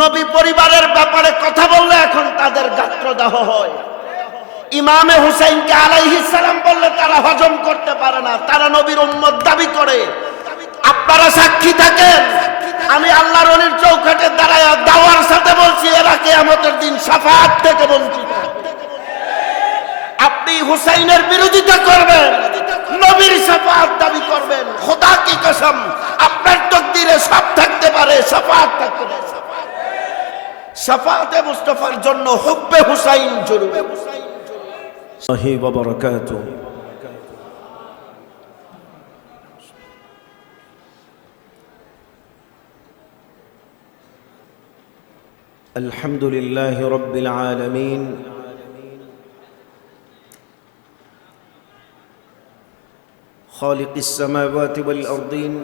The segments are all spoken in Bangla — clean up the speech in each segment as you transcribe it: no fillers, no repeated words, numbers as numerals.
নবী পরিবারের ব্যাপারে কথা বললে এখন তাদের গাত্রদাহ হয়। ইমামে হুসাইনকে আলাইহিস সালাম বললে তারা হজম করতে পারে না, তারা নবীর উম্মত দাবি করে। আপনারা সাক্ষী থাকেন, আমি আল্লাহর ওলির চৌকাঠে দাঁড়ায় দাওয়ার সাথে বলছি এরা কিয়ামতের দিন শাফাআত থেকে বঞ্চিত। আপনি হুসাইনের বিরোধিতা করবেন, নবীর শাফাআত দাবি করবেন, খোদা কি কসম আপনার তাকদীরে সব থাকতে পারে, শাফাআত থাকতে পারে। শাফাআতে মুস্তাফার জন্য হুব্বে হুসাইন জরুরি। الله وبركاته. الحمد لله رب العالمين خالق السماوات والأرضين،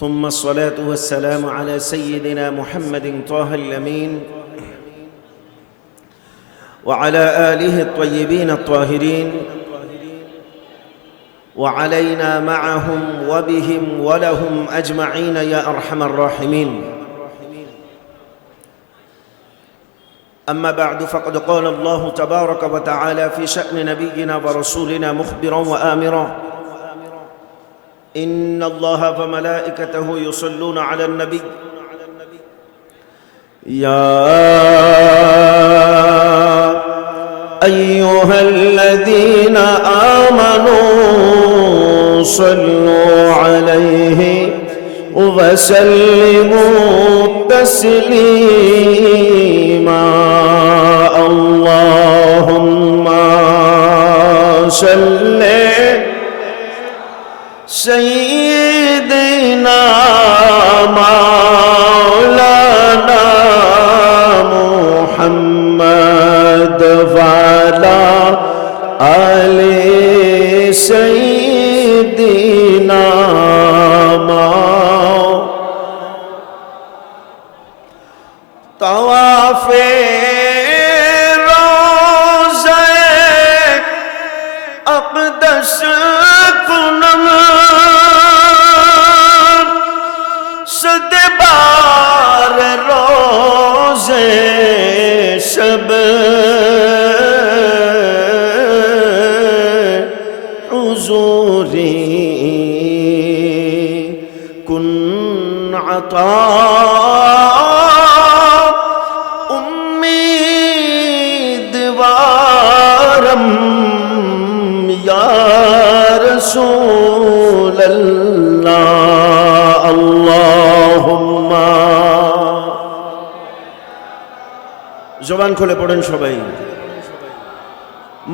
ثم الصلاة والسلام على سيدنا محمد طه الأمين وعلى آله الطيبين الطاهرين وعلينا معهم وبهم ولهم أجمعين يا أرحم الراحمين. أما بعد، فقد قال الله تبارك وتعالى في شأن نبينا ورسولنا مخبرا وآمرا: إن الله وملائكته يصلون على النبي يا أيها الذين آمنوا صلوا عليه وسلموا تسليما. اللهم صل سيدنا مولانا محمد وعلى آل سيدنا طواف روضہ اقدس کنم صد بار روزے شب حضوری کن عطا رسول اللہ. اللہم জবান খুলে পড়েন সবাই।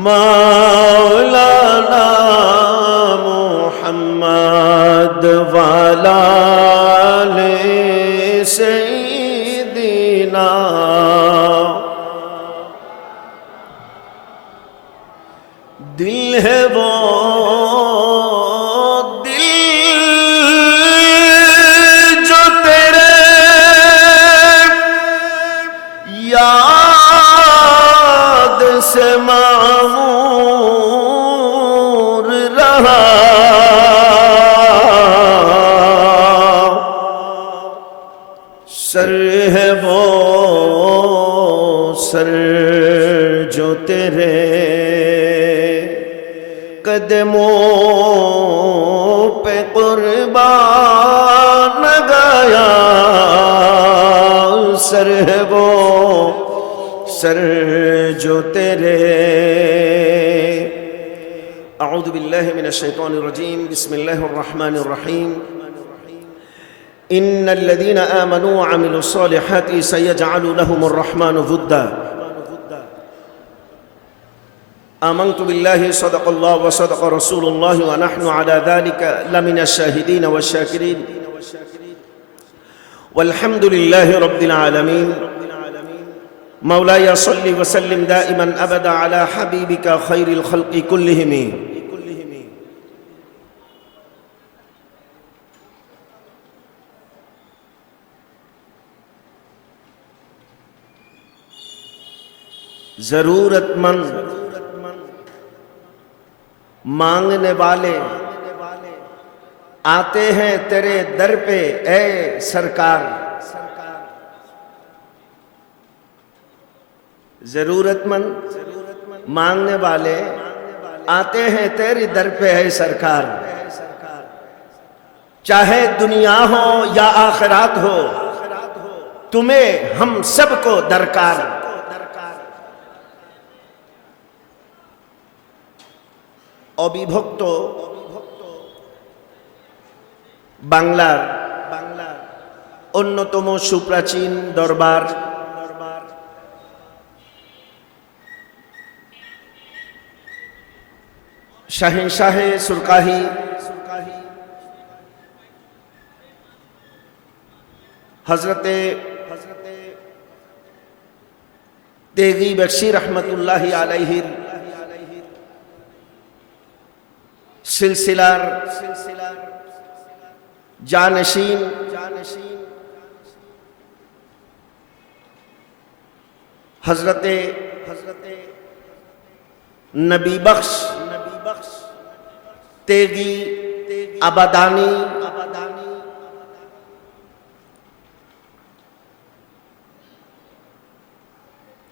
মাওলানা মুহাম্মদ ওয়ালা আলি সাইয়্যিদিনা। दिल है वो दिल जो तेरे याद से मामूर रहा। सर है वो सर जो तेरे कदमों पे कुर्बान गया। सर है वो सर जो तेरे। अऊज़ु बिल्लाहि मिनश शैतानिर रजीम। बिस्मिल्लाहिर रहमानिर रहीम। इन्नल्लज़ीना आमनू व अमिलुस्सॉलिहाति सयजअलु लहुमुर रहमानु वुद्दा। آمنت بالله صدق الله وصدق رسول الله ونحن على ذلك لمن الشاهدين والشاكرين والحمد لله رب العالمين. مولاي صل وسلم دائما أبدا على حبيبك خير الخلق كلهم. ज़रूरतमंद मांगने वाले आते हैं तेरे दर पे ए सरकार, जरूरतमंद मांगने वाले आते हैं तेरी दर पे है सरकार। चाहे दुनिया हो या आखिरात हो, तुम्हें हम सबको दरकार। অবিভক্ত বাংলার অন্যতম সুপ্রাচীন দরবার শাহেনশাহে সুরকাহি হজরতে তেগি বখশি রহমতুল্লাহি আলাইহির সিলসিলার জানশীন হজরতে নবী বখশ তেগি আবাদানি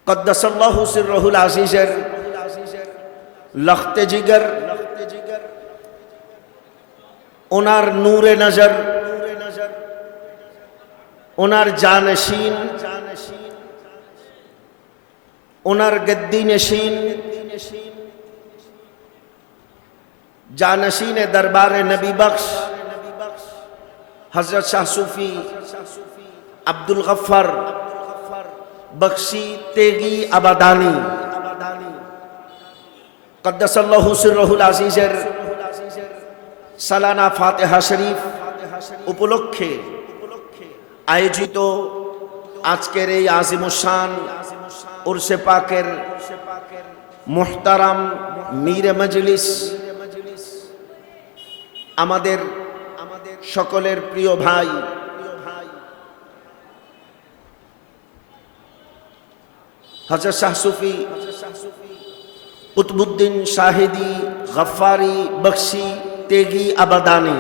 কদ্দাসাল্লাহু সিররুল আজিজের লখতে জিগর, ওনার নূরে নজর, ওনার জানশীন, ওনার গদ্দি নশীন, जानशीन दरबार नबी बख्श हजरत शाह सूफी अब्दुल गफ्फार बख्शी तेगी आबादानी कद्दसल्लाहु सिर्रहुल अजीजेर सालाना फातिहा शरीफ उपलक्षे आयोजित आजकेर এই আজিমুশান উরসে পাকের মুহতারাম মীর মজলিস আমাদের সকলের প্রিয় ভাই হযরত শাহ সুফি কুতুবউদ্দিন শাহিদি গফফারি বখশি তেগি আবাদানি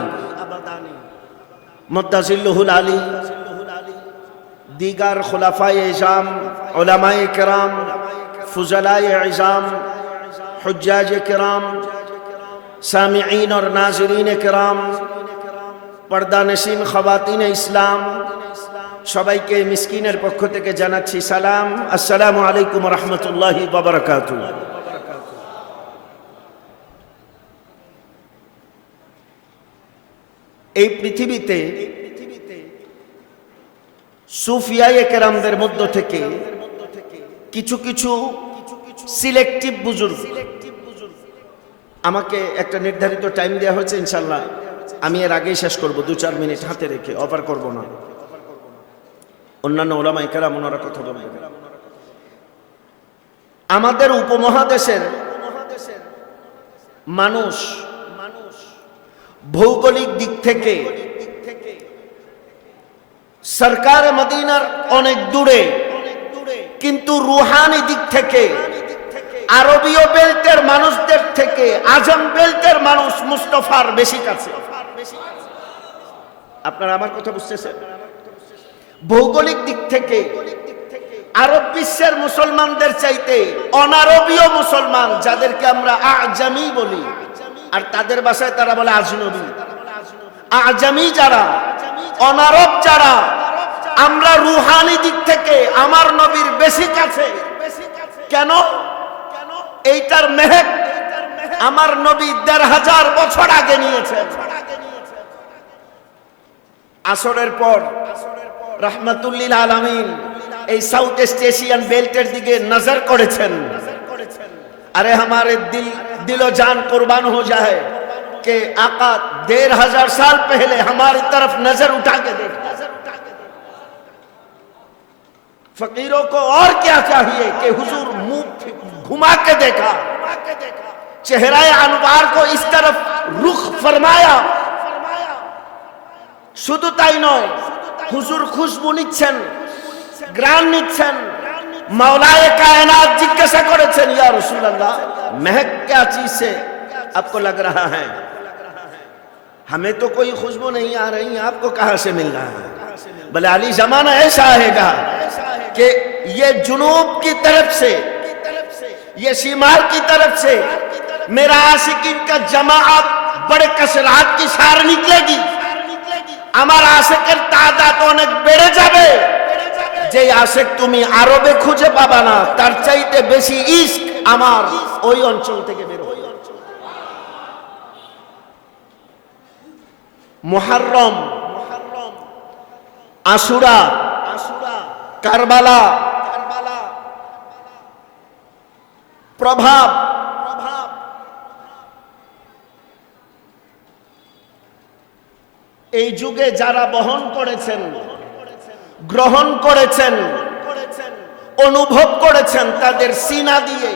মুত্তাজিল্লুহুল আলী दीगर खुलाफाए इज़ाम उलमाए किराम फुज़लाए इज़ाम हुज्जाज किराम सामिईन और नाज़रीन किराम पर्दा नशीन ख़वातीन इस्लाम सबाइके मिस्किनेर पक्ष थेके जानाচ্ছি सालाम अस्सलामु आलैकुम व रहमतुल्लाहि व बाराकातुहु। এই পৃথিবীতে সুফিয়ায়ে কেরামদের মধ্য থেকে কিছু কিছু সিলেক্টিভ বুজুর্গ, আমাকে একটা নির্ধারিত টাইম দেওয়া হয়েছে, ইনশাল্লাহ আমি এর আগেই শেষ করব, 2-4 মিনিট হাতে রেখে, অফার করব না। অন্যান্য ওলামায়ে কেরাম ওনারা কথা বলবেন। আমাদের উপমহাদেশের মানুষ ভৌগোলিক দিক থেকে সরকার মদিনার অনেক দূরে, কিন্তু রুহানি দিক থেকে আরবীয় বেল্টের মানুষদের থেকে আজম বেল্টের মানুষ মুস্তাফার বেশি কাছে। আপনারা আমার কথা বুঝতেছেন? ভৌগোলিক দিক থেকে আরব বিশ্বের মুসলমানদের চাইতে অনারবীয় মুসলমান, যাদেরকে আমরা আজামি বলি, আর তাদের ভাষায় তারা বলে আজনবী, আজামি যারা, অনারব যারা, আমরা রুহানি দিক থেকে আমার নবীর বেশি কাছে। কেন? এইটার মেহেক আমার নবী ১৫০০ বছর আগে নিয়েছেন। আসরের পর রাহমাতুল্লিল আলামিন এই সাউথ ইস্ট এশিয়ান বেল্টের দিকে নজর করেছেন। अरे हमारे दिलो जान कुर्बान हो जाए कि आका 1500 साल पहले हमारी तरफ नजर उठा के देखा। फकीरों को और क्या चाहिए कि हुजूर मुंह घुमा के देखा, चेहरा अनवार को इस तरफ रुख फरमाया। शुद्ध ताई नय, हुजूर खुशबू निच्छेन, ग्रान निच्छेन। मौलाए कायनात जिज्ञासा करेছেন, या रसूल अल्लाह महक क्या चीज से आपको लग रहा है? हमें तो कोई खुशबू नहीं आ रही, आपको कहां से मिल रहा है? बोले अली जमाना ऐसा आएगा कि ये जुनूब की तरफ से, ये शिमाल की तरफ से मेरा आशिकीन का जमाअत बड़े कसरात की सार निकलेगी। আমার আশেকের তাদাদ অনেক বেড়ে যাবে। যে আশেক তুমি আরবে খুঁজে পাবা না, তার চাইতে বেশি ইশক আমার ওই অঞ্চল থেকে বের হবে। মুহররম, আশুরা, কারবালা, প্রভাব, এই যুগে যারা বহন করেছেন, গ্রহণ করেছেন, অনুভব করেছেন তাদের সিনা দিয়ে,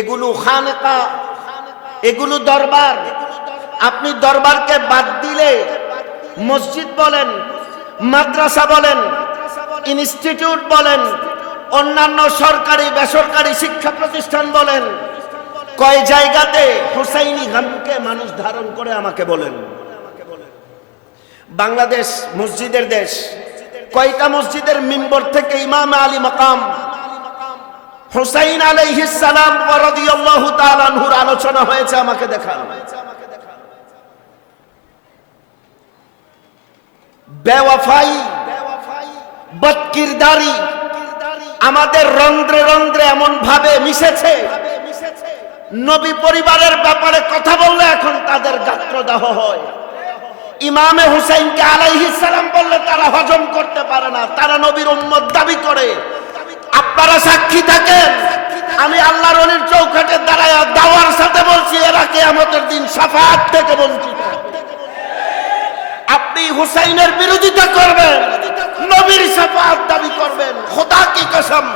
এগুলো খানকা, এগুলো দরবার। আপনি দরবারকে বাদ দিলে মসজিদ বলেন, মাদ্রাসা বলেন, ইনস্টিটিউট বলেন, অন্যান্য সরকারি বেসরকারি শিক্ষা প্রতিষ্ঠান বলেন, কয় জায়গাতে হুসাইনি গামকে মানুষ ধারণ করে আমাকে বলেন। বাংলাদেশ মসজিদের দেশ, কয়টা মসজিদের মিম্বর থেকে ইমাম আলী মাকাম হুসাইন আলাইহিস সালাম ওয়া রাদিয়াল্লাহু তাআলা আনহুর আলোচনা হয়েছে আমাকে দেখান। বেওয়াফাই, বদকিরদারি আমাদের রন্ধ্রে রন্ধ্রে এমন ভাবে মিশেছে, নবী পরিবারের ব্যাপারে কথা বললে এখন তাদের গাত্রদাহ হয়। ইমামে হুসাইনকে আলাইহিস সালাম বললে তারা হজম করতে পারে না, তারা নবীর উম্মত দাবি করে। আপনারা সাক্ষী থাকেন, আমি আল্লাহর ওলির চৌকাঠে দাঁড়ায় দাওয়ার সাথে বলছি, এরা কিয়ামতের দিন শাফাআত থেকে বঞ্চিত হবে। আপনি হুসাইনের বিরোধিতা করবেন, নবীর শাফাআত দাবি করবেন, খোদা কি কসম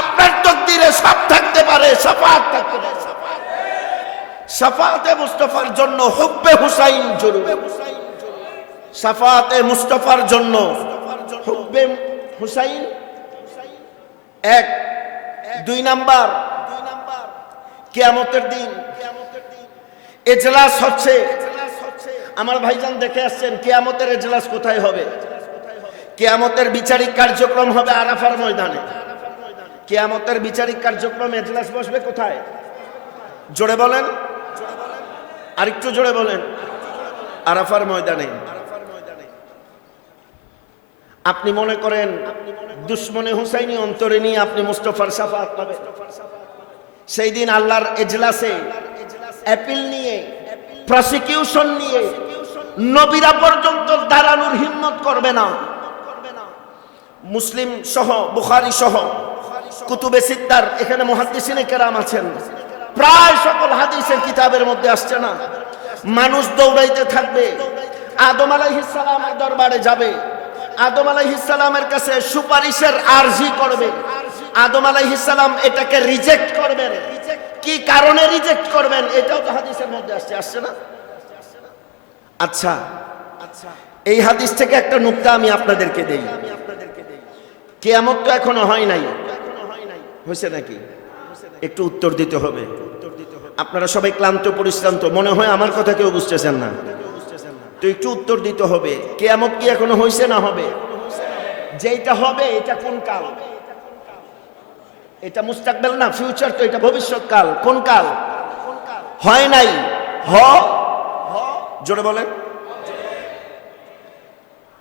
আপনার তাকদীরে সব থাকতে পারে, শাফাআত থাকতে পারে। শাফাআতে মুস্তাফার জন্য হুব্বে হুসাইন জরুরি। শাফাআতে মুস্তাফার জন্য হুব্বে হুসাইন এক। দুই নাম্বার, কিয়ামতের দিন এজলাস হচ্ছে। আমার ভাইজান দেখে আসছেন কিয়ামতের এজলাস কোথায় হবে? কিয়ামতের বিচারিক কার্যক্রম হবে আরাফার ময়দানে। কিয়ামতের বিচারিক কার্যক্রম এজলাস বসবে কোথায়? জোরে বলেন, আরেকটু জোরে বলেন। আরাফার ময়দানে। আপনি মনে করেন দুশ্মনে হুসাইনি অন্তরে নিয়ে আপনি মুস্তাফার শাফাআত পাবেন? সেই দিন আল্লাহর এজলাসে অ্যাপিল নিয়ে, প্রসিকিউশন নিয়ে নবীরা পর্যন্ত দাঁড়ানোর হিম্মত করবে না। মুসলিম সহ, বুখারী সহ কুতুবে সিত্তার, এখানে মুহাদ্দিসিনে কেরাম আছেন, প্রায় সকল হাদিসের কিতাবের মধ্যে আসছে না, মানুষ দৌড়াইতে থাকবে, আদম আলাইহিস সালামের দরবারে যাবে, আদম আলাইহিস সালামের কাছে সুপারিশের আরজি করবে। আদম আলাইহিস সালাম এটাকে রিজেক্ট করবেন। কি কারণে রিজেক্ট করবেন এটাও তো হাদিসের মধ্যে আসছে না? আচ্ছা, এই হাদিস থেকে একটা নুকতা আমি আপনাদেরকে দেই। কিয়ামত তো এখনো হয় নাই, হয়েছে নাকি? একটু উত্তর দিতে হবে। আপনারা সবাই ক্লান্ত পরিশ্রান্ত, মনে হয় আমার কথা কেউ বুঝতেছেন না, তো একটু উত্তর দিতে হবে। কিয়ামত কি এখনো হয়েছে না হবে? যেটা হবে এটা কোন কাল? এটা মুস্তাকবেল না, ফিউচার তো, এটা ভবিষ্যৎ কাল। কোন কাল? হয় নাই, জোরে বলেন।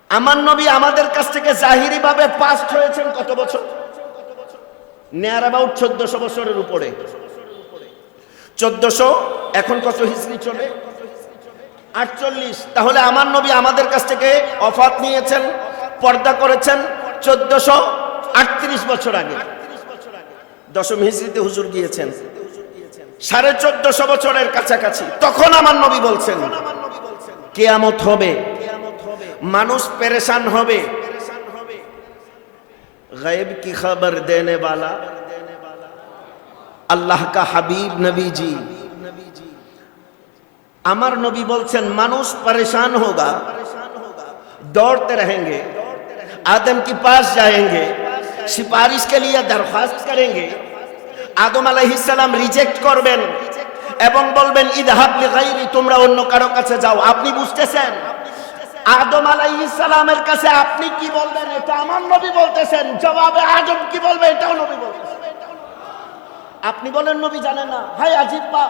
আমার নবী আমাদের কাছ থেকে জাহিরি ভাবে পাস্ট হয়েছেন কত বছর? নিয়ার অ্যাবাউট 1400 বছরের উপরে। 1400, এখন কত হিজরি চলে? 48। তাহলে আমার নবী আমাদের কাছ থেকে ওফাত নিয়েছেন, পর্দা করেছেন 1438 বছর আগে। 10ম হিজরিতে হুজুর গিয়েছেন, 1450 বছরের কাছাকাছি। তখন আমার নবী বলছেন কিয়ামত হবে, মানুষ পেরেশান হবে। গায়েব কি খবর দেনে वाला আল্লাহ কা হাবিব নবীজি। আমার নবী বলছেন মানুষ परेशान होगा, दौड़ते रहेंगे, आदम के पास जाएंगे, सिफारिश के लिए दरख्वास्त करेंगे, आदम अलैहिस्सलाम रिजेक्ट करবেন, এবং বলবেন ইযহাব লিগাইরি, তোমরা অন্য কারো কাছে যাও। আপনি বুঝতেছেন আদম আলাইহিস সালামের কাছে আপনি কি বলবেন এটা আমার নবী বলতেছেন, জবাবে আদম কি বলবে এটাও নবী বলতেছেন। আপনি বলেন নবী জানেন না, হায় আজিব বা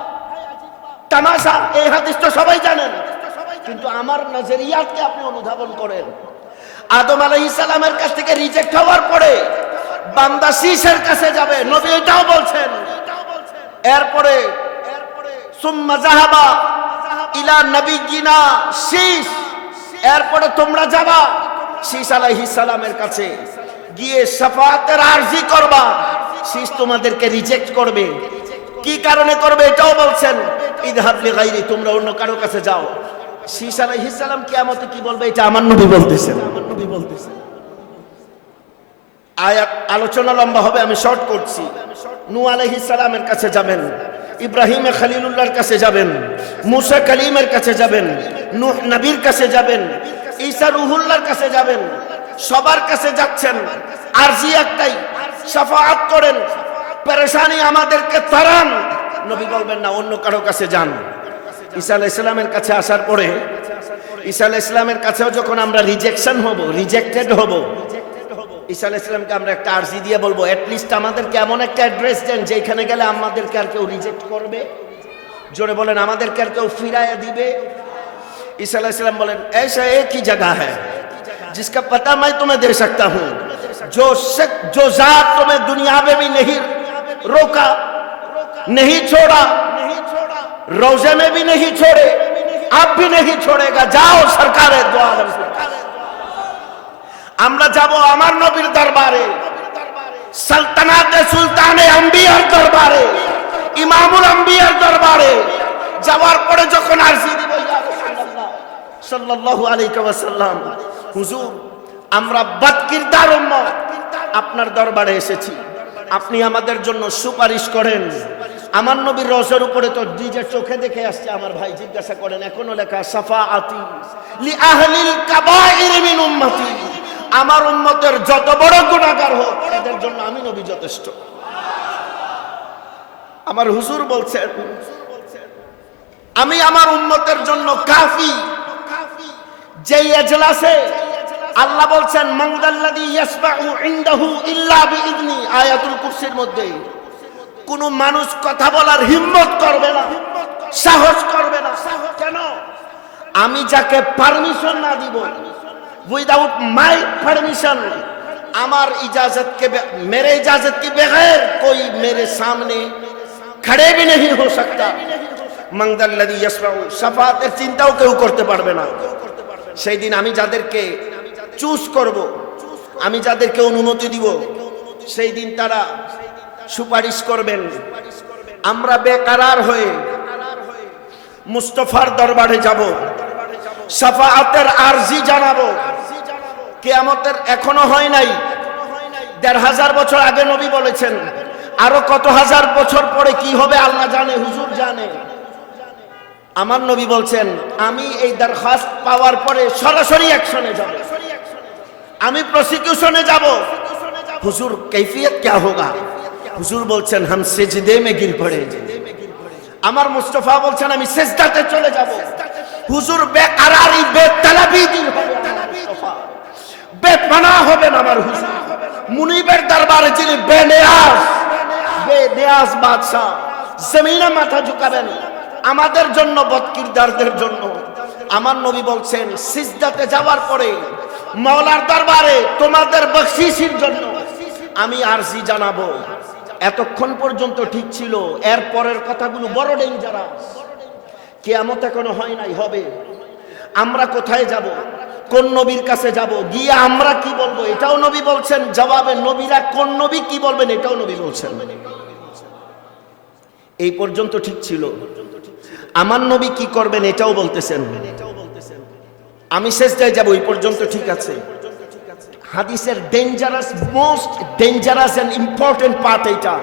তামাশা। এই হাদিস তো সবাই জানেন, কিন্তু আমার নজরিয়াতকে আপনি অনুধাবন করেন। আদম আলাইহিস সালামের কাছ থেকে রিজেক্ট হওয়ার পরে বান্দা শীশের কাছে যাবে, নবী এটাও বলছেন। এরপরে সুম্মা যাহাবা ইলা নবিয়িনা শীশ, এরপরে তোমরা যাবা শীশ আলাইহিস সালামের কাছে, গিয়ে শাফাআতের আরজি করবা। শীশ তোমাদেরকে রিজেক্ট করবে। কি কারণে করবে এটাও বলছেন, ইযহাব লিগাইরি, তোমরা অন্য কারো কাছে যাও। শীশ আলাইহিস সালাম কিয়ামতে কি বলবে এটা আমার নবী বলতেছেন। আয়াত আলোচনা লম্বা হবে, আমি শর্ট করছি। নূহ আলাইহিস সালামের কাছে যাবেন, ইব্রাহিম খলিলুল্লাহর কাছে যাবেন, মুসা কালিমের কাছে যাবেন, নূহ নবীর কাছে যাবেন, ঈসা রুহুল্লাহর কাছে যাবেন। সবার কাছে যাচ্ছেন, আরজি একটাই, শাফাআত করেন, পেরেশানি আমাদেরকে তাড়ান। নবী বলবেন না, অন্য কারো কাছে যান। ঈসা আলাইহিস সালামের কাছে আসার পরে ঈসা আলাইহিস সালামের কাছেও যখন আমরা রিজেকশন হব, রিজেক্টেড হব, ঈসা আলাইহিস সালামকে আমরা একটা আরজি দিয়ে বলবো, অ্যাটলিস্ট আমাদেরকে এমন একটা অ্যাড্রেস দেন যেখানে গেলে আমাদেরকে আর কেউ রিজেক্ট করবে। জোরে বলেন, আমাদেরকে আর কেউ ফিরাইয়া দিবে। ঈসা আলাইহিস সালাম বলেন, ऐसा एक ही जगह है जिसका पता मैं तुम्हें दे सकता हूं, जो जात तुम्हें दुनिया में भी नहीं रोका, नहीं छोड़ा, रोजे में भी नहीं छोड़े, अब भी नहीं छोड़ेगा। जाओ सरकारे दो आलम से। আমরা যাব আমার নবীর দরবারে, সালতানাতে সুলতানে আম্বিয়ার দরবারে, ইমামুল আম্বিয়ার দরবারে। যাওয়ার পরে যখন আরজি দিব, ইয়া রাসূলুল্লাহ সাল্লাল্লাহু আলাইহি ওয়াসাল্লাম, হুজুর আমরা বদকিরদার উম্মত আপনার দরবারে এসেছি, আপনি আমাদের জন্য সুপারিশ করেন। আমার নবীর রওজার উপরে তো নিজের চোখে দেখে আসছে। আমার ভাই জিজ্ঞাসা করেন, এখনো লেখা শাফাআতি লি আহলিল কাবাইর মিন উম্মতি, আমার উম্মতের যত বড় গুনাহগার হোক এদের জন্য আমি নবী যথেষ্ট। আমার হুজুর বলছেন, আমি আমার উম্মতের জন্য কাফি। যেই এজলাসে আল্লাহ বলছেন, মানদাল্লাযী ইয়াসবাউ ইনদাহু ইল্লা বিইذনি, আয়াতুল কুরসির মধ্যে কোন মানুষ কথা বলার হিম্মত করবে না, সাহস করবে না। কেন? আমি যাকে পারমিশন না দিব, উইদাউট মাই परमिशन, আমার इजाजत के, मेरे इजाजत के बगैर कोई मेरे सामने खड़े भी नहीं हो सकता। मंगदल्लदी यशफाउ, শাফাআতের চিন্তাও কেউ করতে পারবে না। সেই দিন আমি যাদেরকে চুজ করব, আমি যাদেরকে অনুমতি দিব, সেই দিন তারা সুপারিশ করবেন। আমরা বেকারার হয়ে মুস্তাফার দরবারে যাব, শাফাআতের আরজি জানাবো। কিয়ামতের এখনো হয় নাই, ১৫০০ বছর আগে নবী বলেছেন, আরো কত হাজার বছর পরে কি হবে আল্লাহ জানে, হুজুর জানে। আমার নবী বলছেন, আমি এই দরখাস্ত পাওয়ার পরে সরাসরি অ্যাকশনে যাব, আমি প্রসিকিউশনে যাব। হুজুর कैफियत क्या होगा? হুজুর বলছেন, हम সিজদে में गिर पड़े। আমার মুস্তাফা বলছেন, আমি সিজদাতে চলে যাব। হুজুর বেকরারি, বেতলাবি দিন হবে আমার মুস্তাফা, বেপনাহ হবেন আমার হুজুর। মুনিবের দরবারে যিনি বেনিয়াজ বাদশা, জমিনে মাথা ঝুঁকাবেন আমাদের জন্য, বদকিরদারদের জন্য। আমার নবী বলছেন, সিজদাতে যাওয়ার পরে মাওলার দরবারে তোমাদের বখশিশের জন্য আমি আরজি জানাবো। এতক্ষণ পর্যন্ত ঠিক ছিল, এর পরের কথাগুলো বড় ডেঞ্জারাস। কিয়ামত এখনো হয় নাই, হবে। আমরা কোথায় যাব? কোন নবীর কাছে যাব? গিয়ে আমরা কি বলবো এটাও নবী বলছেন। জবাবে নবীরা কোন নবী কি বলবেন এটাও নবী বলছেন। এই পর্যন্ত ঠিক ছিল। আমার নবী কি করবেন এটাও বলতেছেন। আমি সিজদায় যাব, এই পর্যন্ত ঠিক আছে। হাদিসের dangerous, most dangerous and important part এটা।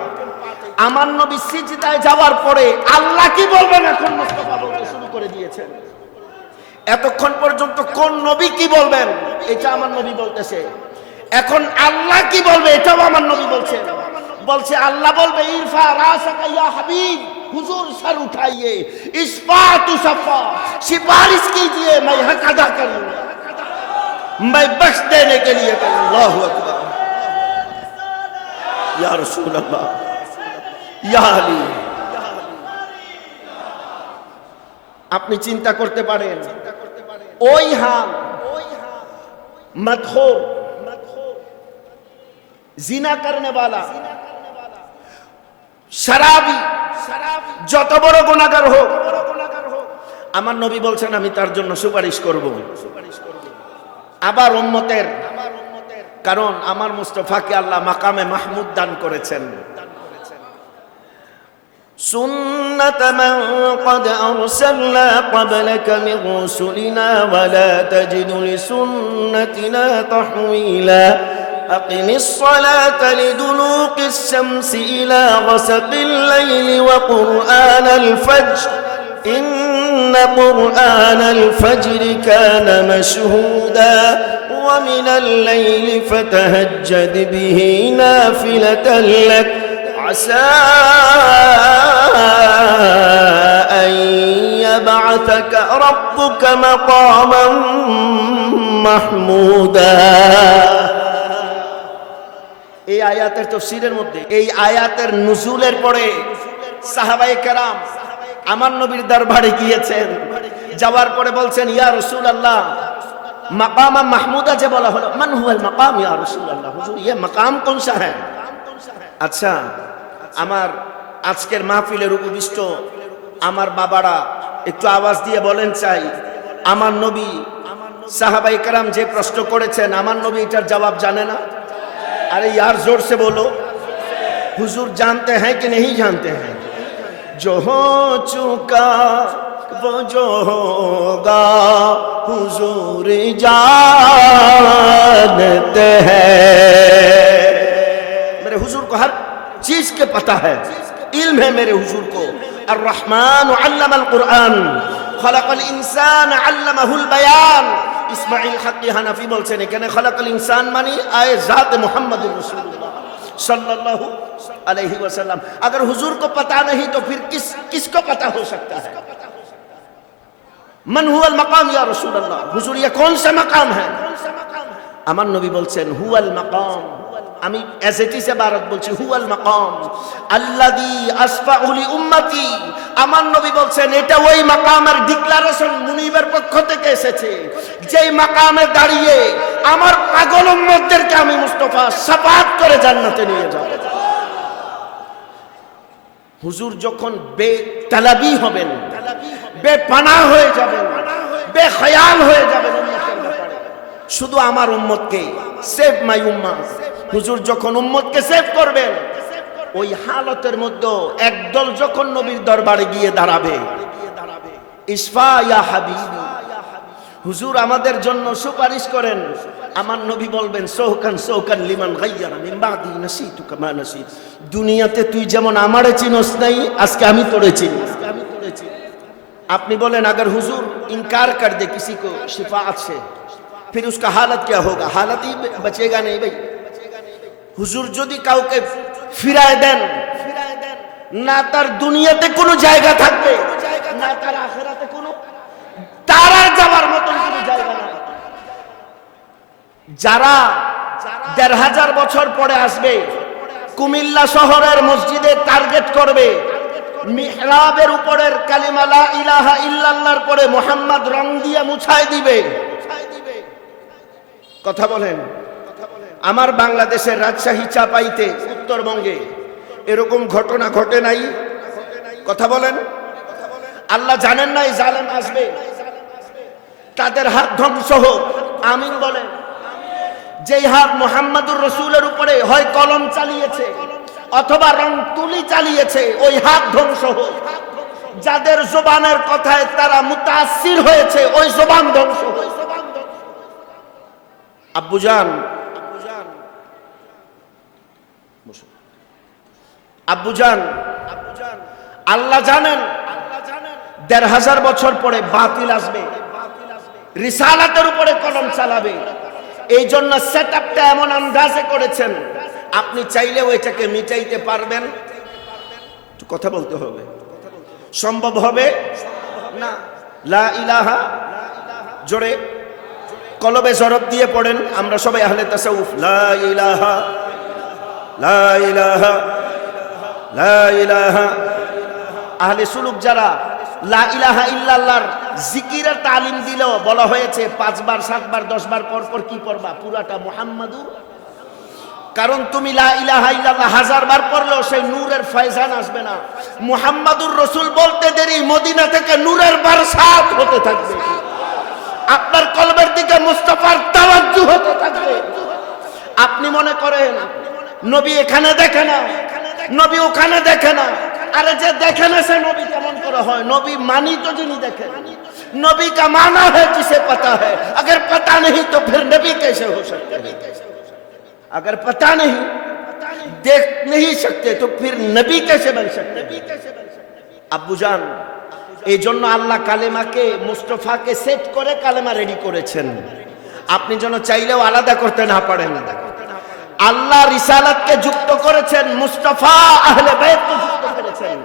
আমার নবী সিজদায় যাওয়ার পরে আল্লাহ কি বলবেন এখন মুস্তাফা বলতে শুরু করে দিয়েছেন। এতক্ষণ পর্যন্ত কোন নবী কি বলবেন এটা আমার নবী বলতেছে, এখন আল্লাহ কি বলবে এটাও আমার নবী বলছে। বলছে আল্লাহ বলবে, ইরফা রাসাকা ইয়া হাবিব, हुजूर सर उठाइए, इस फातु सफा सिफारिश कीजिए, मैं हक अदा करूंगा, मैं बख्श देने के लिए करूं। अल्लाहु अकबर, या रसूल अल्लाह, या अली। আপনি চিন্তা করতে পারেন ওই হাল মদখোর জিনা करने वाला শরাবী যত বড় গুনাহগার হোক, আমার নবী বলছেন আমি তার জন্য সুপারিশ করব। আবার উম্মতের, কারণ আমার মুস্তাফাকে আল্লাহ মাকামে মাহমুদ দান করেছেন। سنة من قد أرسلنا قبلك من رسلنا ولا تجد لسنتنا تحويلا أقم الصلاة لدلوق الشمس إلى غسق الليل وقرآن الفجر إن قرآن الفجر كان مشهودا ومن الليل فتهجد به نافلة لك عسى أن يبعثك ربك مقاما محمودا। এই আয়াতের তাফসীরের মধ্যে, এই আয়াতের নুজুলের পরে সাহাবায়ে কেরাম আমার নবীর দরবারে গিয়েছেন, যাওয়ার পরে বলছেন ইয়া রাসূলুল্লাহ, মাকাম মাহমুদা যে বলা হলো, মান হুয়াল মাকাম ইয়া রাসূলুল্লাহ, হুজুর ये মাকাম कौन सा है? আচ্ছা, আমার আজকের মাহফিলের উপবিষ্ট আমার বাবারা একটু আওয়াজ দিয়ে বলেন চাই, আমার নবী সাহাবায়ে কেরাম যে প্রশ্ন করেছেন আমার নবী এটার জবাব জানে না? अरे यार जोर से बोलो, हुजूर जानते हैं कि नहीं जानते हैं? जो हो चुका वो जो होगा हुजूर जानते हैं। मेरे हुजूर को हर चीज के पता है, इल्म है मेरे हुजूर को। अर्रहमान अल्लमल कुरान खलकल इंसान अल्लमहुल बयान। इस्माइल हक्की हनफी बोलছেন এখানে खलकल इंसान मानी आए जात मुहम्मदुर रसूलुल्लाह सल्लल्लाहु अलैहि वसल्लम। अगर हुजूर को पता नहीं तो फिर किसको पता हो सकता है? मन हुवल मकाम या रसूलल्लाह, हुजूर ये कौन सा मकाम है? আমার নবী বলছেন হুয়াল মাকাম, আমি এজ ইট ইজ ইবারত বলছি, হুয়াল মাকাম আল্লাযী আসফাউ লি উম্মতি। আমার নবী বলছেন এটা ওই মাকামের ডিক্লারেশন মুনিবের পক্ষ থেকে এসেছে, যেই মাকামে দাঁড়িয়ে আমার পাগল উম্মতদেরকে আমি মুস্তাফা শাফাআত করে জান্নাতে নিয়ে যাব। হুজুর যখন বেতালাবি হবেন, বেপানা হয়ে যাবেন, বেখয়াল হয়ে যাবেন উম্মতের ব্যাপারে, শুধু আমার উম্মতকে সেভ মাই উম্মাহ। হুজুর যখন উম্মতকে সেভ করবেন, ওই হালতের মধ্যে একদল যখন নবীর দরবারে গিয়ে দাঁড়াবে, ইসফা ইয়া হাবিবি, হুজুর আমাদের জন্য সুপারিশ করেন, আমার নবী বলবেন সৌকান সৌকান লিমান গায়্যারা মিন বাদি নাসিতু কামা নাসিত। দুনিয়াতে তুই যেমন আমারে চিনস নাই, আজকে আমি তোরে চিনি। আপনি বলেন अगर हुजूर इनकार कर दे किसी को शिफाअत से, फिर उसका हालत क्या होगा? हालत ही बचेगा नहीं भाई। হুজুর যদি কাউকে ফিরায় দেন, না তার দুনিয়াতে কোনো জায়গা থাকবে, না তার আখিরাতে কোনো তারার যাওয়ার মতন কোনো জায়গা নাই। যারা ১৫০০ বছর পরে আসবে, কুমিল্লা শহরের মসজিদে টার্গেট করবে, মিহরাবের উপরের কালিমা লা ইলাহা ইল্লাল্লাহর পরে মুহাম্মদ রং দিয়ে মুছায় দিবে। কথা বলেন, আমার বাংলাদেশের রাজশাহী চাপাইতে উত্তরবঙ্গে এরকম ঘটনা ঘটে নাই? কথা বলেন, আল্লাহ জানেন না এই জালেম আসবে, তাদের হাত ধ্বংস হোক, আমিন বলেন। যেই হাত মুহাম্মদুর রাসূলের উপরে হয় কলম চালিয়েছে অথবা রং তুলি চালিয়েছে, ওই হাত ধ্বংস হোক। যাদের জবানের কথায় তারা মুতাসির হয়েছে, ওই জবান ধ্বংস হোক। আব্বুজান, আব্বুজান, আল্লাহ জানেন ১৫০০ বছর পরে বাতিল আসবে, রিসালাতের উপরে কলম চালাবে। এই জন্য সেটআপটা এমন আন্দাজে করেছেন, আপনি চাইলেও এটাকে মিটাইতে পারবেন। একটু কথা বলতে হবে। সম্ভব হবে না। লা ইলাহা, জোরে কলবে জরব দিয়ে পড়েন, আমরা সবাই আহলে তাসাউফ। লা ইলাহা, লা ইলাহা, লা ইলাহা। আহলে সুলুক যারা লা ইলাহা ইল্লাল্লাহর জিকিরের তালিম দিলেও বলা হয়েছে 5 বার 7 বার 10 বার পর পর কি পড়বা? পুরাটা মুহাম্মাদুর। কারণ তুমি লা ইলাহা ইল্লাল্লাহ 1000 বার পড়লেও সেই নূরের ফয়জান আসবে না। মুহাম্মাদুর রাসূল বলতে দেরি মদিনা থেকে নূরের বরসাত হতে থাকবে, আপনার কলবের দিকে মুস্তাফার তাওয়াজ্জু হতে থাকবে। আপনি মনে করেন নবী এখানে দেখে না, নবী ওখানে দেখে না। আরে যে দেখে না সে নবী কেমন করে হয়? নবী মানি তো যিনি দেখেন। नबी का माना है जिसे पता है, अगर पता नहीं तो फिर नबी कैसे हो सकते हैं? अगर पता नहीं, देख नहीं सकते तो फिर नबी कैसे बन सकते हैं? আব্বু জান, এই জন্য আল্লাহ কালেমাকে মুস্তাফাকে সেট করে কালেমা রেডি করেছেন, আপনি যেন চাইলেও আলাদা করতে না পারেন। আল্লাহ রিসালাতকে যুক্ত করেছেন, মুস্তাফা আহলে বাইতকে যুক্ত করেছেন।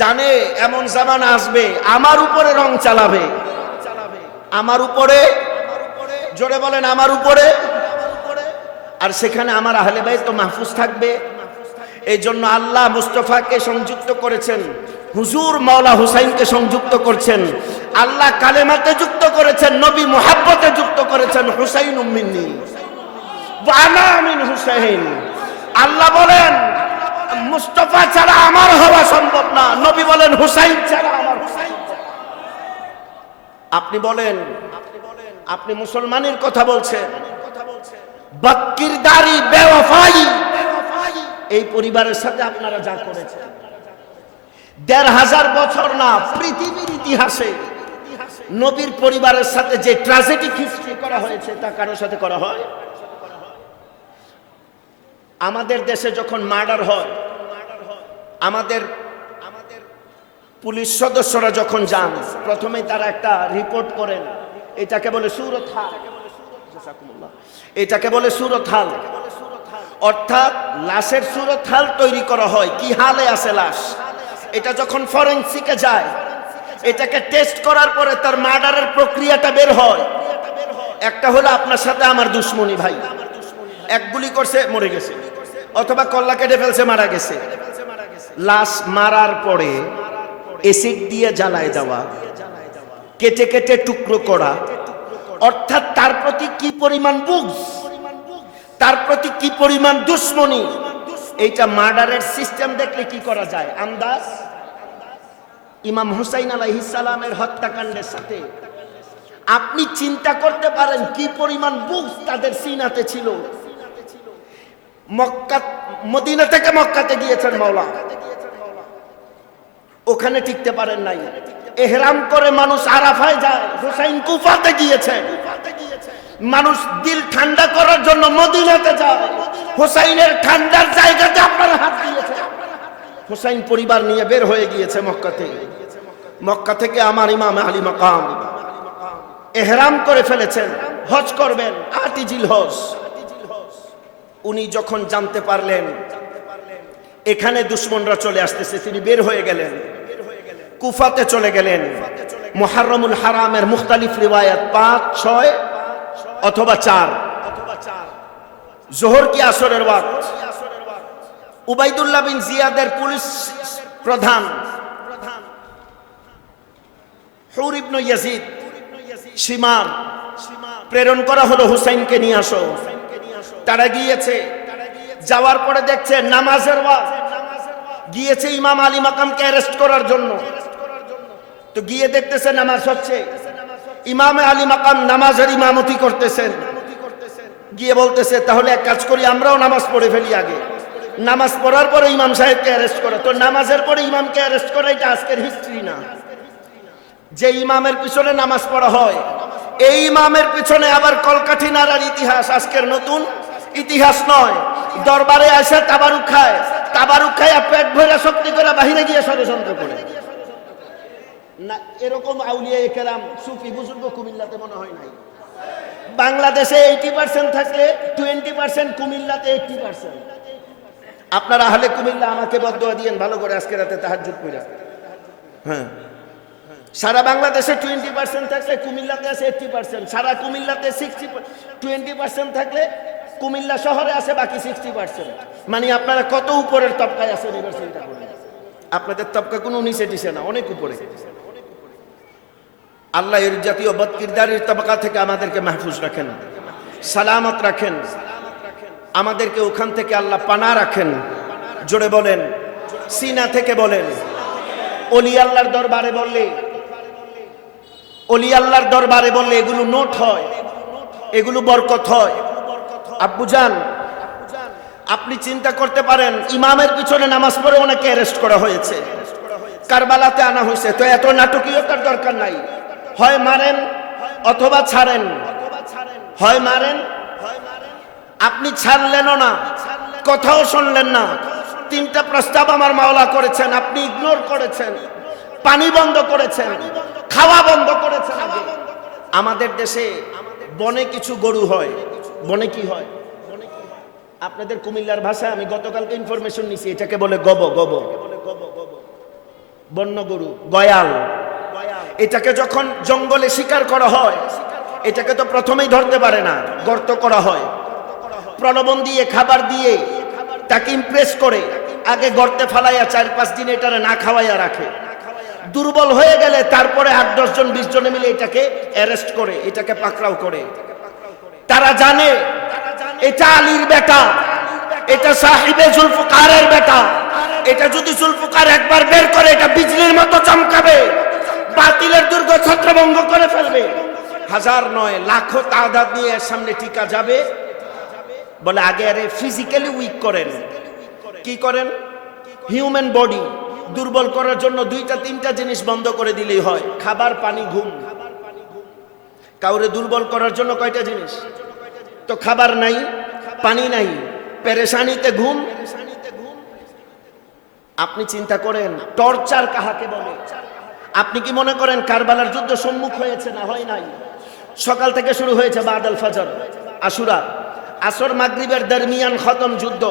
জানে এমন জামানা আসবে আমার উপরে রং চালাবে, আমার উপরে, জোরে বলেন আমার উপরে, আর সেখানে আমার আহলে বাইত তো মাহফুজ থাকবে। এই জন্য আল্লাহ মুস্তাফাকে সংযুক্ত করেছেন, হুজুর মাওলা হুসাইনকে সংযুক্ত করছেন, আল্লাহ কালেমাতে যুক্ত করেছেন, নবী মুহাব্বতে যুক্ত করেছেন। হুসাইন মিন্নি ওয়া আনা মিন হুসাইন। আল্লাহ বলেন মুস্তাফা ছাড়া আমার হওয়া সম্ভব না, নবী বলেন হুসাইন ছাড়া আমার হুসাইন। আপনি বলেন, আপনি মুসলমানের কথা বলছেন, বাক্কিরদারি বেওয়াফাই, এই পরিবারের সাথে আপনারা যা করেছেন 1500 বছর না, পৃথিবীর ইতিহাসে নবীর পরিবারের সাথে যে ট্র্যাজেডিক হিস্ট্রি করা হয়েছে তা কারোর সাথে করা হয়? আমাদের দেশে যখন মার্ডার হয়, আমাদের পুলিশ সদস্যরা যখন যান, প্রথমেই তারা একটা রিপোর্ট করেন, এটাকে বলে সুরত হাল, এটাকে বলে সুরত হাল। অর্থাৎ লাশের সুরত হাল তৈরি করা হয়, কি হালে আছে লাশ। এটা যখন ফরেনসিকে যায়, এটাকে টেস্ট করার পরে তার মার্ডারের প্রক্রিয়াটা বের হয়। একটা হলো আপনার সাথে আমার দুশ্মনী, ভাই এক গুলি করছে মরে গেছে, অথবা কল্লা কেটে ফেলছে মারা গেছে। লাশ মারার পরে এসিড দিয়ে জ্বালায় দেওয়া, কেটে কেটে টুকরো করা, অর্থাৎ তার প্রতি কি পরিমাণ বুগজ, তার প্রতি কি পরিমাণ দুশ্মনী, এইটা মার্ডারের সিস্টেম দেখলে কি করা যায় আন্দাজ। ইমাম হুসাইন আলাইহিস সালামের হত্যাকাণ্ডের সাথে আপনি চিন্তা করতে পারেন কি পরিমাণ বুগজ তাদের সিনাতে ছিল। মক্কা, মদিনা থেকে মক্কাতে গিয়েছেন মাওলা, ওখানে টিকতে পারেন নাই, ইহরাম করে মানুষ আরাফায় যায়। হুসাইন কুফাতে গিয়েছে, মানুষ দিল ঠান্ডা করার জন্য মদিনাতে যায়, হুসাইনের ঠান্ডার জায়গাতে আপনারা হাত দিয়েছেন। হুসাইন পরিবার নিয়ে বের হয়ে গিয়েছে মক্কাতে, মক্কা থেকে আমার ইমাম আলী মাকাম ইহরাম করে ফেলেছেন, হজ করবেন, 8 জিলহজ। উনি যখন জানতে পারলেন এখানে দুশমনরা চলে আসতেছে, তিনি বের হয়ে গেলেন, কুফাতে চলে গেলেন। মুহাররমুল হারামের মুখতালিফ রিওয়ায়াত 5, 6 অথবা 4, জোহর কি আসরের ওয়াক্ত। উবাইদুল্লাহ বিন জিয়াদের পুলিশ প্রধান হুর ইবনে ইয়াজিদ শিমার প্রেরণ করা হলো, হুসাইনকে নিয়ে আসো। তারা গিয়েছে, যাওয়ার পরে দেখছে নামাজের ওয়াক্ত, গিয়েছে ইমাম আলী মাকামকে অ্যারেস্ট করার জন্য। তো গিয়ে দেখতেছে নামাজ হচ্ছে, ইমাম আলী মাকাম নামাজের ইমামতি করতেছেন। গিয়ে বলতেছে তাহলে এক কাজ করি, আমরাও নামাজ পড়ে ফেলি আগে। নামাজ পড়ার পরে ইমাম সাহেবকে অ্যারেস্ট করা। তো নামাজের পরে ইমামকে অ্যারেস্ট করা এটা আজকের হিস্ট্রি না। যে ইমামের পিছনে নামাজ পড়া হয়, এই ইমামের পিছনে আবার কলকাঠি নাড়ার ইতিহাস আজকের নতুন ইতিহাস নয়। দরবারে আসে তাবারুক খায়, তাবারুক খায় পেট ভরে শক্তি করে বাহিরে গিয়ে ষড়যন্ত্র করে না। এরকম আউলিয়া কেরাম সুফি বুজুর্গ কুমিল্লাতে মনে হয় নাই। বাংলাদেশে 80% থাকলে 20% কুমিল্লাতে 80%। আপনারা আহলে কুমিল্লা আমাকে বদদোয়া দিয়েন ভালো করে, আজকে রাতে তাহাজ্জুদ পড়া। হ্যাঁ, সারা বাংলাদেশে 20% থাকলে কুমিল্লাতে আছে 80%, সারা কুমিল্লাতে 20% থাকলে কুমিল্লা শহরে আছে বাকি 60%। মানে আপনারা কত উপরের তবকায় আছেন এবার চিন্তা করুন। আপনাদের তবকা কোনো নিচে টিসে না, অনেক উপরে। আল্লাহ এর জাতীয় বদকিরদারির তবকা থেকে আমাদেরকে মাহফুজ রাখেন, সালামত রাখেন, আমাদেরকে ওখান থেকে আল্লাহ পানা রাখেন। জোরে বলেন, সিনা থেকে বলেন। অলি আল্লাহর দরবারে বললে, অলি আল্লাহর দরবারে বললে এগুলো নোট হয়, এগুলো বরকত হয়। আব্বুজান, আপনি চিন্তা করতে পারেন, ইমামের পিছনে নামাজ পড়ে অনেকে অ্যারেস্ট করা হয়েছে, কারবালাতে আনা হয়েছে। তো এত নাটকীয়তার দরকার নাই, হয় মারেন অথবা ছাড়েন, হয় মারেন। আপনি ছাড়লেনও না, কথাও শুনলেন না। 3টা প্রস্তাব আমার মাওলা করেছেন, আপনি ইগনোর করেছেন, পানি বন্ধ করেছেন, খাওয়া বন্ধ করেছেন। আমাদের দেশে বনে কিছু গরু হয়, বনে কি হয় আপনাদের কুমিল্লার ভাষা, আমি গতকালকে ইনফরমেশন নিছি, এটাকে বলে গব, গব, বন্য গরু, গয়াল। এটাকে যখন জঙ্গলে শিকার করা হয়, এটাকে তো প্রথমেই ধরতে পারে না, গর্ত করা হয়, প্রলোভন দিয়ে খাবার দিয়ে তাকে ইমপ্রেস করে আগে গর্তে ফালাইয়া 4-5 দিন এটারে না খাওয়াইয়া রাখে। দুর্বল হয়ে গেলে তারপরে 8-10 জন 20 জনে মিলে এটাকে অ্যারেস্ট করে, এটাকে পাকড়াও করে। তারা জানে এটা আলীর বেটা, এটা সাহিবে জুলফিকারের বেটা, এটা যদি জুলফিকার একবার বের করে এটা বিজলির মতো চমকাবে, বাতিলের দুর্গ ছত্রভঙ্গ করে ফেলবে। হাজার নয় লাখো তাদাদ নিয়ে এর সামনে টিকা যাবে। বলে আগে আরে ফিজিক্যালি উইক করেন। কি করেন? হিউম্যান বডি দুর্বল করার জন্য 2-3টা জিনিস বন্ধ করে দিলেই হয়, খাবার, পানি, ঘুম। কাউরে দুর্বল করার জন্য কয়টা জিনিস? তো খাবার নাই, পানি নাই, পেরেশানিতে ঘুম। আপনি চিন্তা করেন টর্চার কাহাকে বলে? আপনি কি মনে করেন কারবালার যুদ্ধ সম্মুখ হয়েছে? না, হয় নাই। সকাল থেকে শুরু হয়েছে বাদাল ফজর, আশুরা, আসর মাগরিবের দরমিয়ান খতম যুদ্ধ।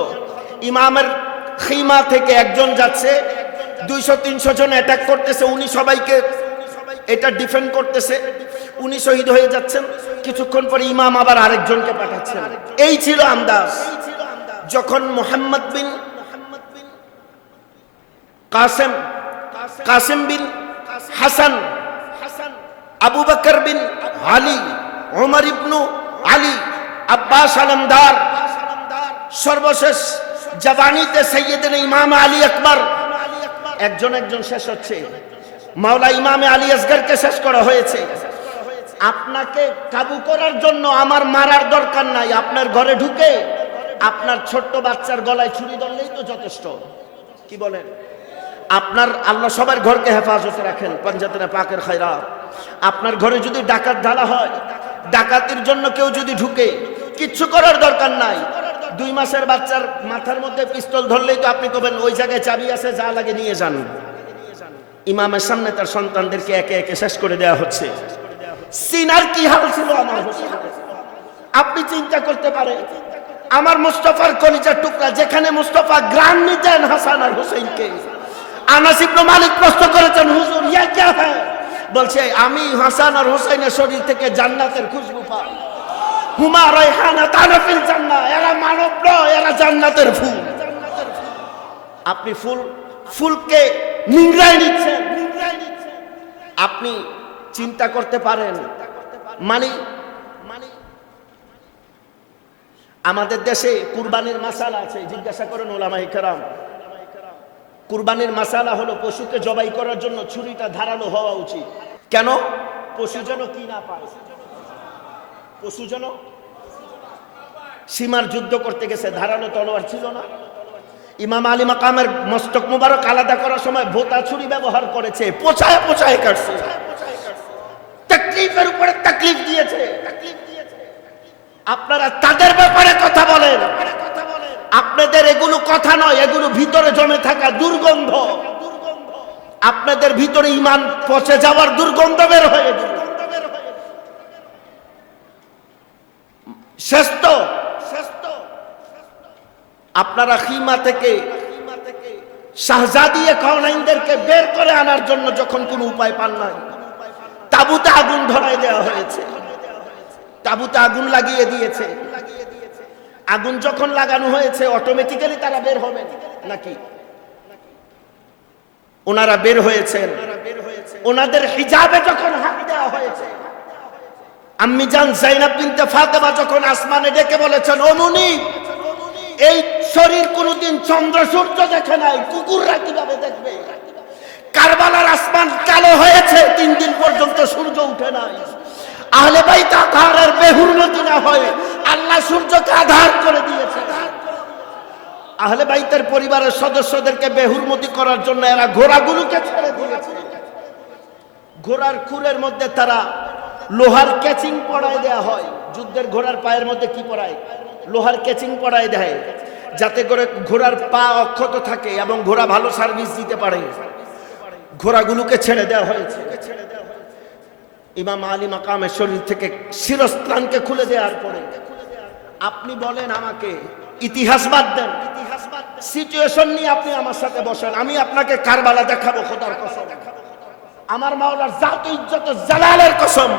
ইমামের খিমা থেকে একজন যাচ্ছে, 200-300 জন অ্যাটাক করতেছে, উনি সবাইকে এটা ডিফেন্ড করতেছে, উনি শহীদ হয়ে যাচ্ছেন। কিছুক্ষণ পরে ইমাম আবার আরেকজনকে পাঠাচ্ছেন। এই ছিল আন্দাজ। যখন মুহাম্মদ বিন কাসেম বিন হাসান, আবু বকর বিন আলী, ওমর ইবনু আলী, আব্বাস আলমদার, সর্বশেষ জবানিতে সৈয়দনা ইমাম আলী আকবর, একজন একজন শেষ হচ্ছে। মাওলা ইমামে আলী আসগরকে শেষ করা হয়েছে। আপনাকে কাবু করার জন্য আমার মারার দরকার নাই, আপনার ঘরে ঢুকে আপনার ছোট্ট বাচ্চার গলায় ছুরি ধরলেই তো যথেষ্ট। কি বলেন? আপনার আল্লাহ সবার ঘরকে হেফাজতে রাখেন, পাঞ্জাতনে পাকের খায়রাত। আপনার ঘরে যদি ডাকাত ঢালা হয়, ডাকাতির জন্য কেউ যদি ঢুকে, কিচ্ছু করার দরকার নাই। 2 মাসের বাচ্চার মাথার মধ্যে পিস্তল ধরলেই তো আপনি কবেন ওই জায়গায় চাবি আছে, যা লাগে নিয়ে যান। ইমামের সামনে তার সন্তানদেরকে একে একে শেষ করে দেওয়া হচ্ছে। সিনার কি হাল ছিল আমার হোসেনের? আপনি চিন্তা করতে পারেন, আমার মুস্তাফার কলিজার টুকরা, যেখানে মুস্তাফা গ্রাম নিতেন হাসান আর হোসেনকে। আনাস ইবনে মালিক প্রশ্ন করেছেন, হুজুর ইয়া क्या है? বলছে আমি হাসান আর হোসেনের শরীর থেকে জান্নাতের খুশবু পাই। হুমা রায়হানাতান ফিল জান্নাহ, এরা মানব নয়, এরা জান্নাতের ফুল। আপনি ফুলকে নিংড়ায় নিচ্ছেন। আপনি চিন্তা করতে পারেন, মানে আমাদের দেশে কুরবানির মাসালা আছে, জিজ্ঞাসা করেন উলামায়ে কেরাম। কুরবানির মাসালা হলো পশুকে জবাই করার জন্য ছুরিটা ধারালো হওয়া উচিত। কেন? পশু যেন কি না পায়, পশু যেন। সীমার যুদ্ধ করতে গেছে, ধারালো তলোয়ার ছিল না। ইমাম আলী মাকামের মস্তক মুবারক আলাদা করার সময় ভোতা ছুরি ব্যবহার করেছে, পোছায় পোছায় কাটছে, তাকলিফের উপরে তাকলিফ দিয়েছে। আপনারা তাদের ব্যাপারে কথা বলেন, আপনাদের এগুলো কথা নয়, এগুলো ভিতরে জমে থাকা দুর্গন্ধ। আপনাদের ভিতরে ঈমান পচে যাওয়ার দুর্গন্ধ বের হয়ে গেল। শ্রেষ্ঠ আপনারা খিমা থেকে শাহজাদিয়ে কাউনাইনদেরকে বের করে আনার জন্য যখন কোনো উপায় পান নাই, তাঁবুতে আগুন ধরায় দেওয়া হয়েছে, তাঁবুতে আগুন লাগিয়ে দিয়েছে। আগুন যখন লাগানো হয়েছে অটোমেটিক্যালি তারা বের হবেন নাকি? ওনারা বের হয়েছেন। ওনাদের হিজাবে যখন হাত দেওয়া হয়েছে, আম্মি জান যায়েনব বিনতে ফাতেমা যখন আসমানে ডেকে বলেছেন, ও মুনি, এই শরীর কোনোদিন চন্দ্র সূর্য দেখে নাই, কুকুররা কিভাবে দেখবে? কারবালার আসমান কালো হয়েছে, 3 দিন পর্যন্ত সূর্য উঠে নাই। আহলে বাইত আধারের বেহুরমতি না হয়, আল্লাহ সূর্যকে আধার করে দিয়েছে। আহলে বাইতের পরিবারের সদস্যদেরকে বেহুরমতি করার জন্য এরা ঘোড়াগুলোকে ছেড়ে দিয়েছে। ঘোড়ার খুরের মধ্যে তারা লোহার ক্যাচিং পড়ায় দেয়া হয়। যুদ্ধের ঘোড়ার পায়ের মধ্যে কি পড়ায়? লোহার ক্যাচিং পড়ায় দেয়, যাতে করে ঘোড়ার পা অক্ষত থাকে এবং ঘোড়া ভালো সার্ভিস দিতে পারে। ঘোড়াগুলোকে ছেড়ে দেওয়া হয়েছে। ইমাম আলী মাকামের শরীর থেকে শিরস্ত্রাণকে খুলে দেওয়ার পরে আপনি বলেন আমাকে, ইতিহাস বাদ দেন, সিচুয়েশন নিয়ে আপনি আমার সাথে বসেন, আমি আপনাকে কারবালা দেখাবো খোদার কসম, আমার মাওলার জাত ইজ্জত জালালের কসম।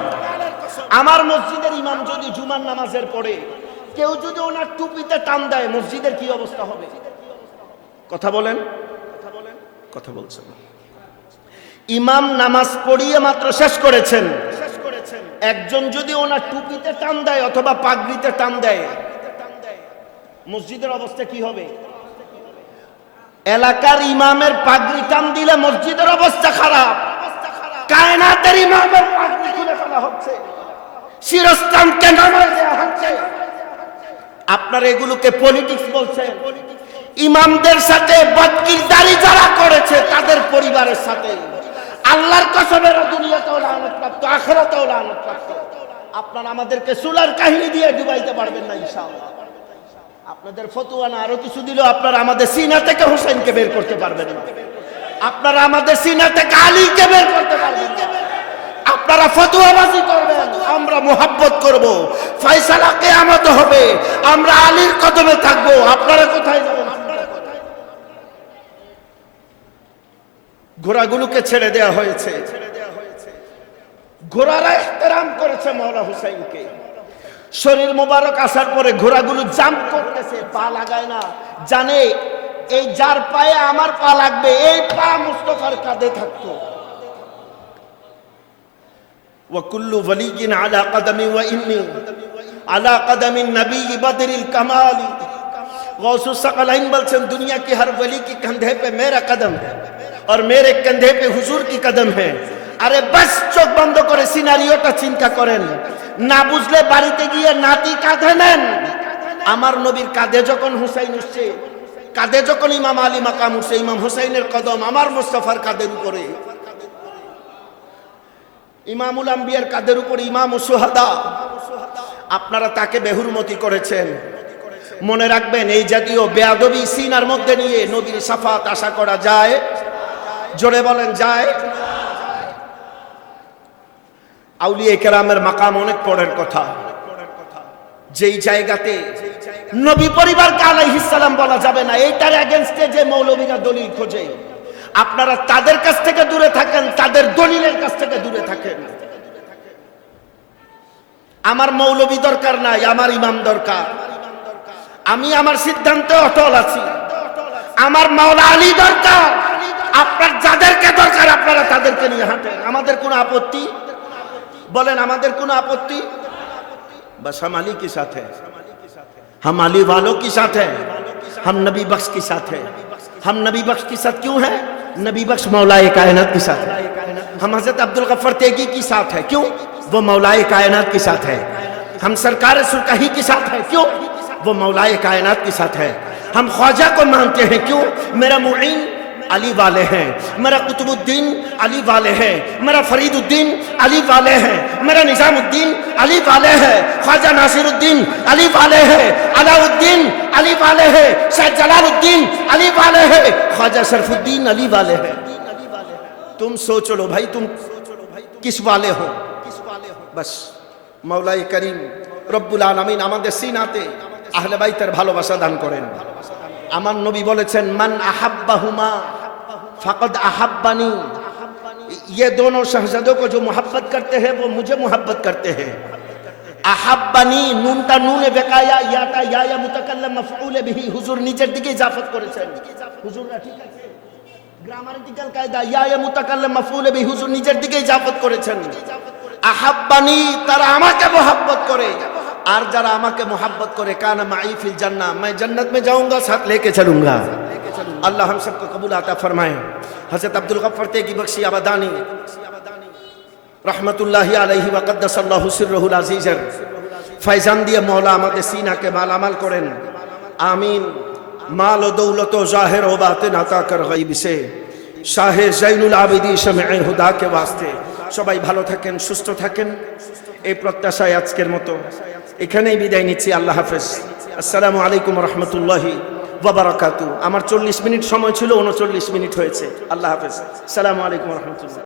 আমার মসজিদের ইমাম যদি জুমার নামাজের পরে কেউ যদি ওনার টুপিতে টান দেয়, মসজিদের কি অবস্থা হবে? কথা বলেন, কথা বলছেন না। ইমাম নামাজ পড়িয়ে মাত্র শেষ করেছেন, একজন যদি ওনার টুপিতে টান দেয় অথবা পাগড়িতে টান দেয়, মসজিদের অবস্থা কি হবে? এলাকার ইমামের পাগড়ি টান দিলে মসজিদের অবস্থা খারাপ। কায়নাতের ইমামের পাগড়ি খুলে ফেলা হচ্ছে, শিরস্ত্রাণকে নামায় দেওয়া হচ্ছে। আপনারা এগুলোকে পলিটিক্স বলছেন। ইমামদের সাথে বদকিরদারি যারা করেছে তাদের পরিবারের সাথে আল্লাহর কসমের দুনিয়াতেও লানত, আখিরাতেও লানত। আপনারা আমাদেরকে সুলার কাহিনী দিয়ে ডুবাইতে পারবেন না ইনশাআল্লাহ। আপনাদের ফতোয়া না আরো কিছু দিলেও আপনারা আমাদের সিনা থেকে হোসেনকে বের করতে পারবেন না, আপনারা আমাদের সিনা থেকে আলীকে বের করতে পারবেন না। আপনারা ফতোয়াবাজি করবেন, আমরা মুহাব্বত করব, ফয়সালা কিয়ামত হবে, আমরা আলীর কদমে থাকবো। আপনারা কোথায় যাবেন? ঘোড়াগুলোকে ছেড়ে দেওয়া হয়েছে। ঘোড়ারা ইহতেরাম করেছে মাওলা হুসাইনকে। শরীর মোবারক আসার পরে ঘোড়াগুলো জাম্প করতেছে, পা লাগায় না, জানে এই যার পায়ে আমার পা লাগবে, এই পা মুস্তাফার কাঁধে থাকতো। وكل ولي على قدم وإني على قدم النبي بدر الكمال। गौसु सकलाइन বলছেন, दुनिया की हर वली के कंधे पे मेरा कदम है और मेरे कंधे पे हुजूर की कदम है। আরে বাস, চোখ বন্ধ করে সিনারিওটা চিন্তা করেন। না বুঝলে বাড়িতে গিয়ে নাতি কাঁধে নেন। আমার নবীর কাঁধে যখন হুসাইন উঠছে, কাঁধে যখন ইমাম আলী মাকাম উঠছে, ইমাম হুসাইনের কদম আমার মুস্তাফার কাঁধের উপরে, ইমামুল আম্বিয়ার কাঁধের উপরে ইমাম সুহাদা। আপনারা তাকে বেহুরমতি করেছেন। মনে রাখবেন, এই জাতীয় বেয়াদবি সিনার মধ্যে নিয়ে নবীর শাফাত আশা করা যায়? জোরে বলেন, যায়? আউলিয়া কেরামের মাকাম অনেক পরের কথা। যেই জায়গাতে নবী পরিবারকে আলাইহিস সালাম বলা যাবে না, এইটার এগেইনস্টে যে মৌলভীরা দলিল খোঁজে, আপনারা তাদের কাছ থেকে দূরে থাকেন, তাদের দলিলের কাছ থেকে দূরে থাকেন। আমার মৌলভী দরকার নাই, আমার ইমাম দরকার। আমি আমার সিদ্ধান্তে অটল আছি। আমার মাওলা আলী দরকার। আপনার যাদেরকে দরকার আপনারা তাদেরকে নিয়ে হাঁটেন, আমাদের কোনো আপত্তি? বলেন, আমাদের কোনো আপত্তি? बस हम अली के साथ हैं, हम अली वालों के साथ हैं, हम नबी बख्श के साथ हैं। हम नबी बख्श के साथ क्यों हैं? नबी बख्श मौलाए कायनात के साथ है। हम हजरत अब्दुल गफ्फार तेगी के साथ है, क्यों? वो मौलाए कायनात के साथ है। हम सरकार सुरकही के साथ है, क्यों? वो मौलाए कायनात के साथ है। हम ख्वाजा को मानते हैं, क्यों? मेरा मुईन अली वाले हैं, मेरा कुतुबुद्दीन अली वाले हैं, मेरा फरीदुद्दीन अली वाले हैं, मेरा निजामुद्दीन अली वाले हैं, ख्वाजा नासिरुद्दीन अली वाले हैं, अलाउद्दीन अली वाले हैं, शाह जलालुद्दीन अली वाले हैं, ख्वाजा शरफुद्दीन अली वाले हैं। तुम सोच लो भाई, तुम किस वाले हो? बस मौलाए करीम रब्बुल आलमीन আমাদের সিনাতে আহলে বাইতের ভালোবাসা দান করেন। আমার নবী বলেছেন মান আহাব্বাহুমা ফাকাদ আহাব্বানি, ये दोनों शहजादों को जो मोहब्बत करते हैं वो मुझे मोहब्बत करते हैं। আহাব্বানি নুনটা নুনে বেকায়া, ইয়াটা ইয়া মুতাকাল্লিম মাফউল বিহি, হুজুর নিচের দিকে ইজাফত করেছেন। হুজুররা ঠিক আছে, গ্রামাটিক্যাল কায়দা ইয়া মুতাকাল্লিম মাফউল বিহি, হুজুর নিচের দিকে ইজাফত করেছেন। আহাব্বানি তারা আমাকে मोहब्बत করে, আর যারা আমাকে मोहब्बत করে কানা মাই ফিল জান্নাহ, मैं जन्नत में जाऊंगा, साथ लेके चलूंगा। अल्लाह हम सबको कबूल अता फरमाए। हज़रत अब्दुल गफ्फार तेगी बख्शी आबादानी रहमतुल्लाहि अलैहि व कद्दसल्लाहु सिर्रहुल अज़ीज़ फैजान दिए मौला আমাদের सीनाকে मालामाल করেন, आमीन। माल व दौलत व ज़ाहिर व बातिन अता कर गैब से शाह ज़ैनुल आबिदी शमए हुदा के वास्ते। সবাই ভালো থাকেন, সুস্থ থাকেন, এই প্রত্যাশায় আজকের মতো এখানেই বিদায় নিচ্ছি। আল্লাহ হাফেজ। আসসালামু আলাইকুম রহমতুল্লাহি ওয়া বারাকাতুহু। আমার 40 মিনিট সময় ছিল, 39 মিনিট হয়েছে। আল্লাহ হাফেজ। আসসালামু আলাইকুম রহমতুল্লাহ।